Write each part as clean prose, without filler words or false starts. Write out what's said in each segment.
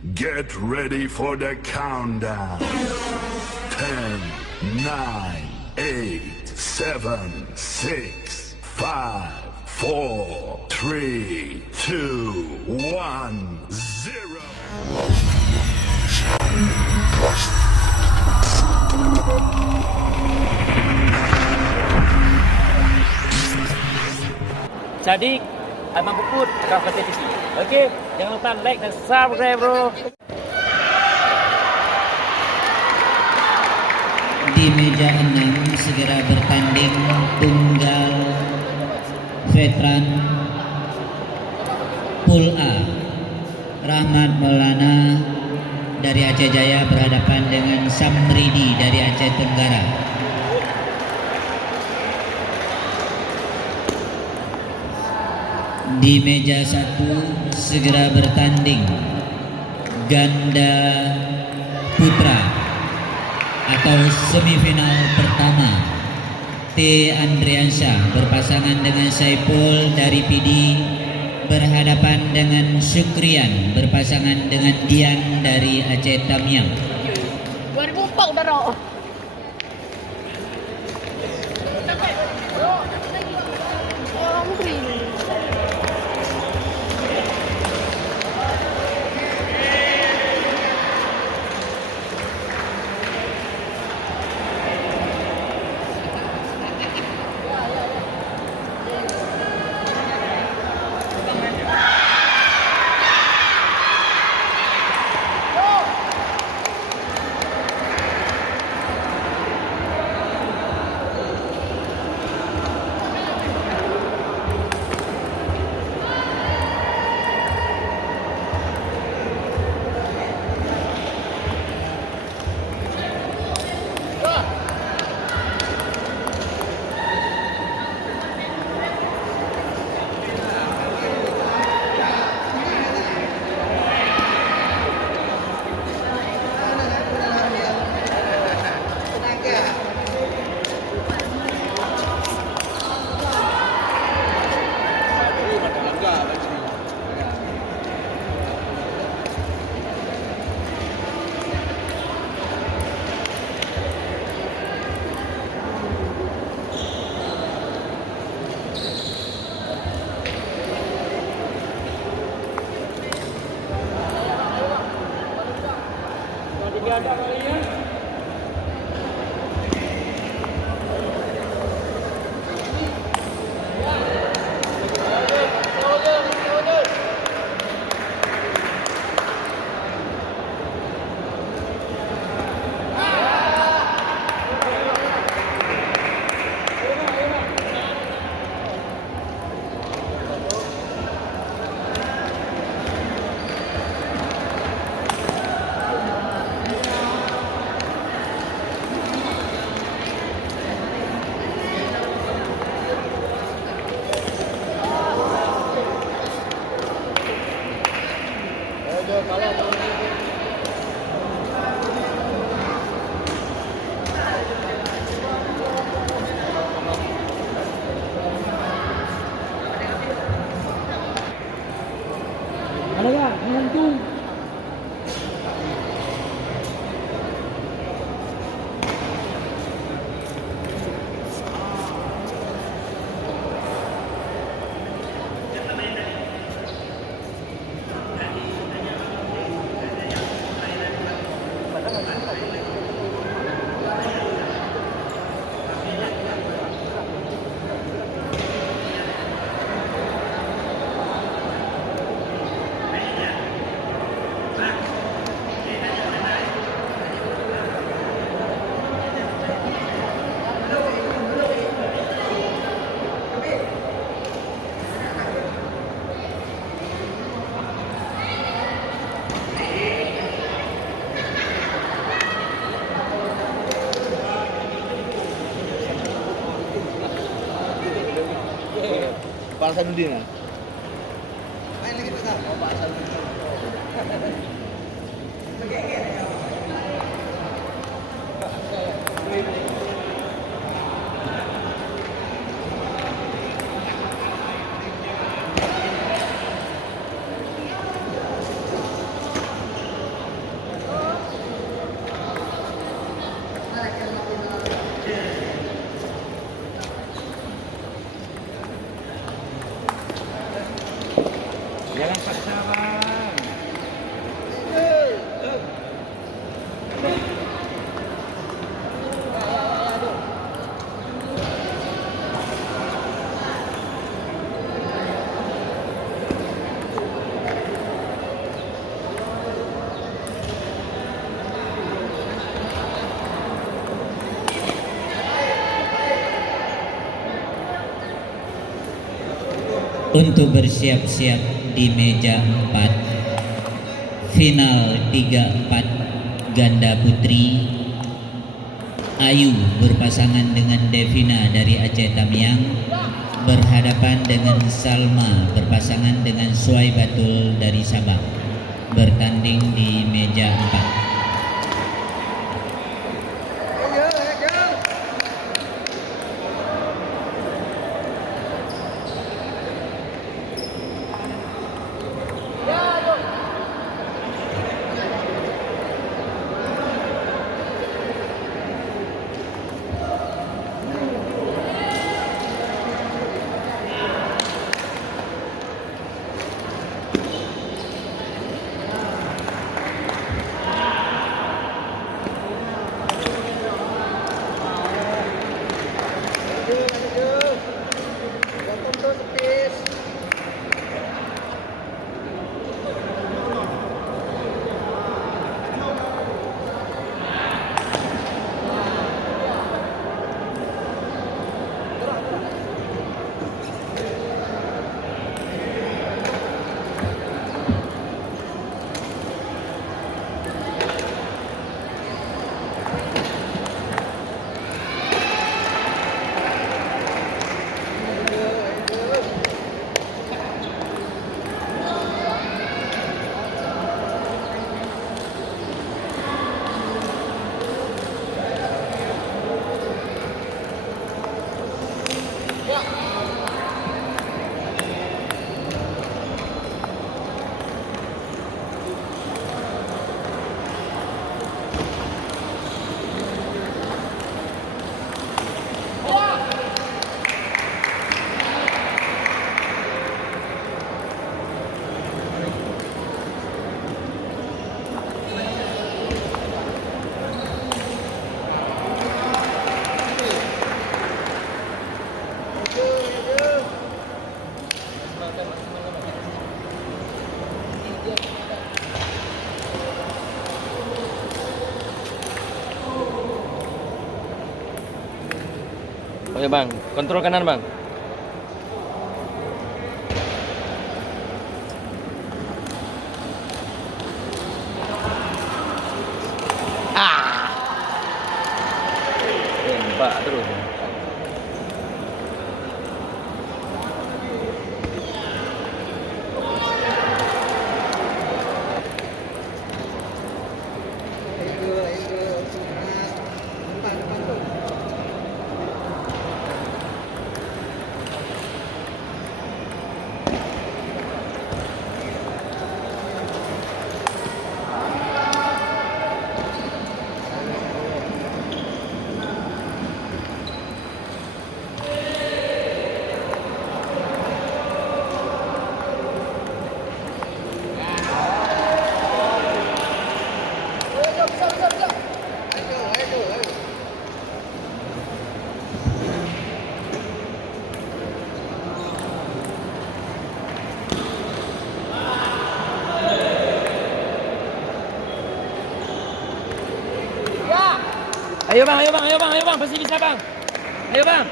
Get ready for the countdown. 10, 9, 8, 7, 6, 5, 4, 3, 2, 1, 0. Jadi, Abang Puput akan kompetisi. Okey, jangan lupa like dan subscribe bro. Di meja 6 segera bertanding tunggal veteran Pool A. Rahmat Maulana dari Aceh Jaya berhadapan dengan Samridi dari Aceh Tenggara. Di meja 1 segera bertanding ganda putra atau semifinal pertama T. Andriansyah berpasangan dengan Saipul dari PD berhadapan dengan Syukrian berpasangan dengan Dian dari Aceh Tamiang. 2004 dah roh. Orang Mukri. Pak Hasanuddin kan? Main lagi Pak. Oh, Pak Hasanuddin. untuk bersiap-siap di meja 4 final 3-4 ganda putri. Ayu berpasangan dengan Devina dari Aceh Tamiang berhadapan dengan Salma berpasangan dengan Suaibatul dari Sabah, bertanding di meja 4. Oke bang, kontrol kanan bang. Tembak terus. Ayo bang, pasti bisa bang. Ayo bang.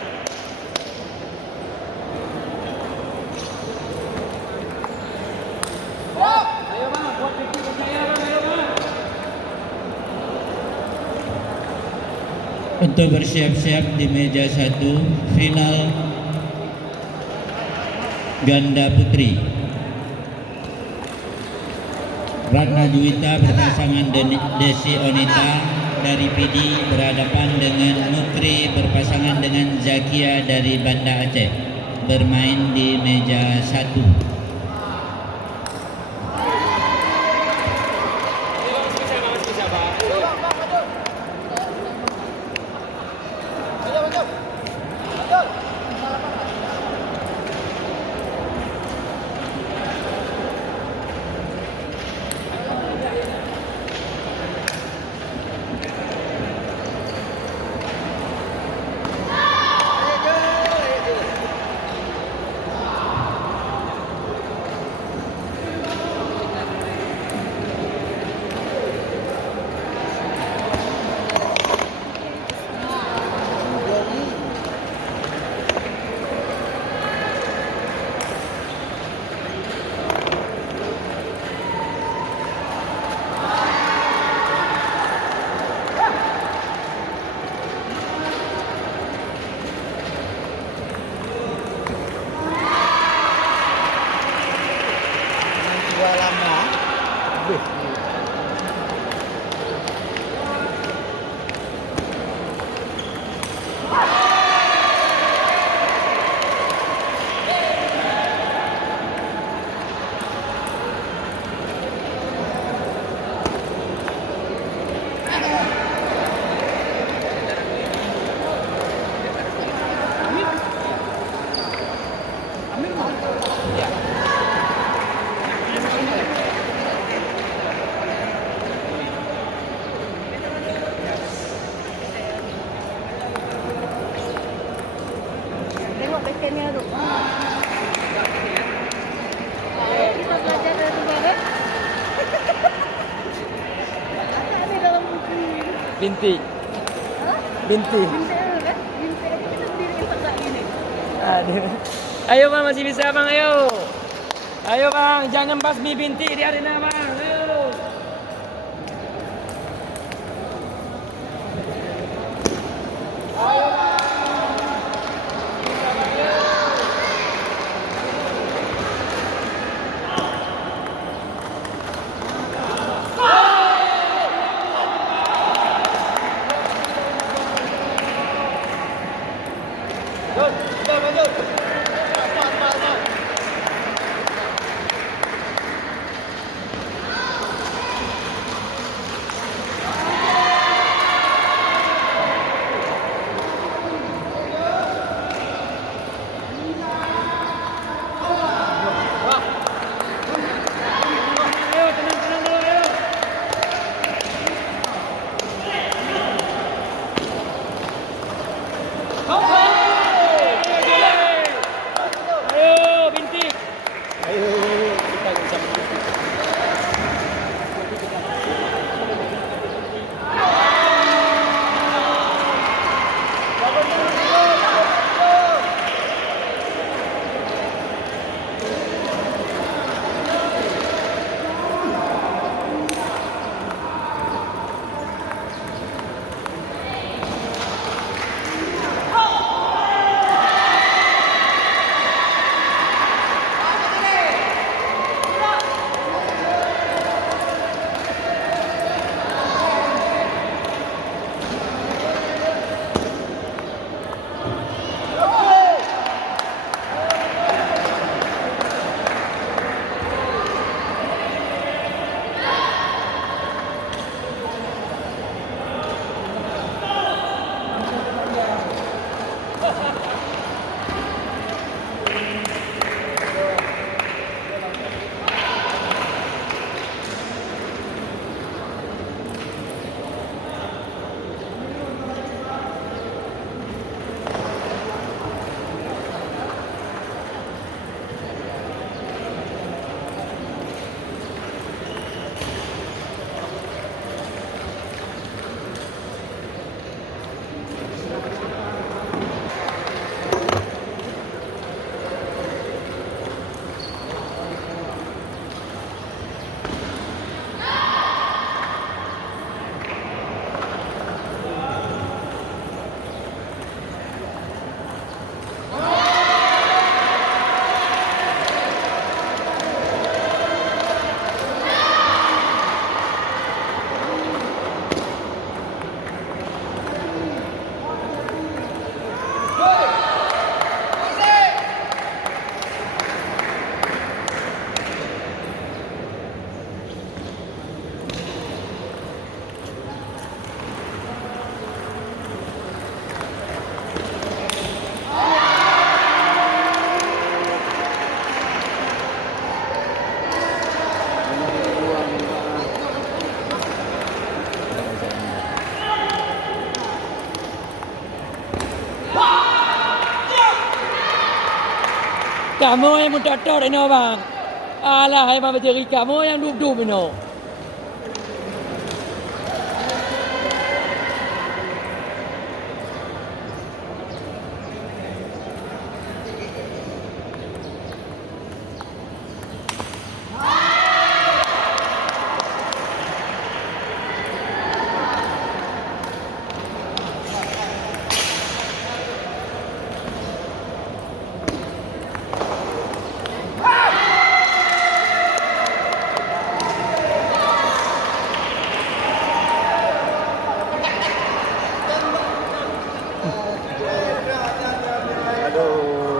Ayo bang, buat pikir percaya bang, ayo bang. Untuk bersiap-siap di meja 1 final ganda putri. Ratna Juwita berpasangan Desi Onita dari PD berhadapan dengan Mukri berpasangan dengan Zakia dari Banda Aceh, bermain di meja 1. ini aduh. Ayo kita belajar dari kemarin. Ada dalam buku. Binti. Hah? Binti. Binti kan? Binti aja kita berdiri tegak gini. Aduh. Ayo bang, masih bisa bang, ayo. Ayo bang, jangan basmi binti di arena bang, ayo. Ayo, tenang dulu, ayo. Ayo, binti. Ayo, kita bisa binti. Kamu yang mudah-mudah ini bang. Alah, hai bang berjeri kamu yang duduk ini.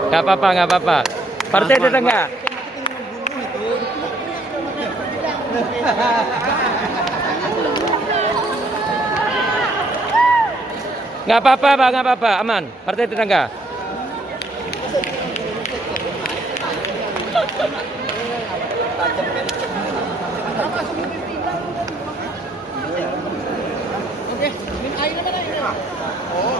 Gak apa-apa, gak apa-apa. Partai tetangga. Gak apa-apa, Bang, gak apa-apa. Aman. Partai tetangga. Oke, ini airnya mana ini? Oh,